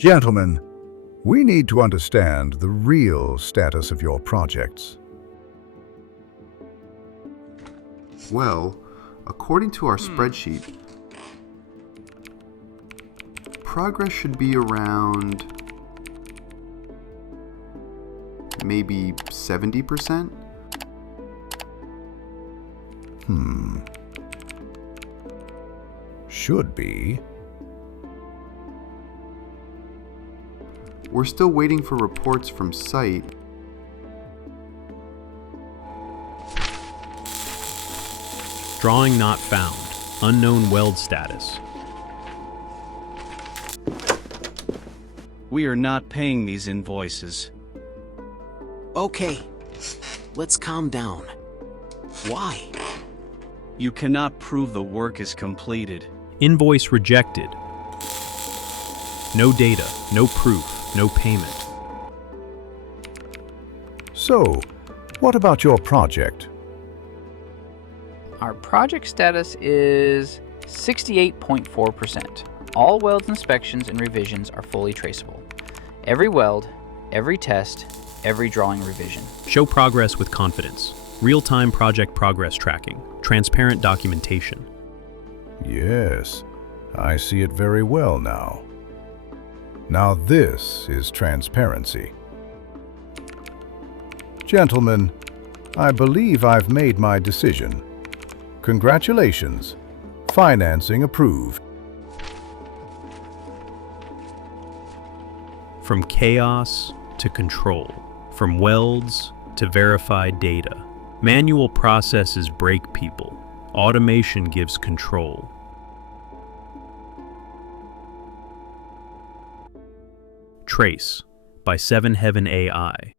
Gentlemen, we need to understand the real status of your projects. Well, according to our spreadsheet, progress should be around maybe 70%. Should be. We're still waiting for reports from site. Drawing not found. Unknown weld status. We are not paying these invoices. Okay, let's calm down. Why? You cannot prove the work is completed. Invoice rejected. No data, no proof, no payment. So, what about your project? Our project status is 68.4%. All welds inspections and revisions are fully traceable. Every weld, every test, every drawing revision. Show progress with confidence. Real-time project progress tracking. Transparent documentation. Yes, I see it very well now. Now this is transparency. Gentlemen, I believe I've made my decision. Congratulations. Financing approved. From chaos to control. From welds to verified data. Manual processes break people. Automation gives control. Trace by SevenHeaven AI.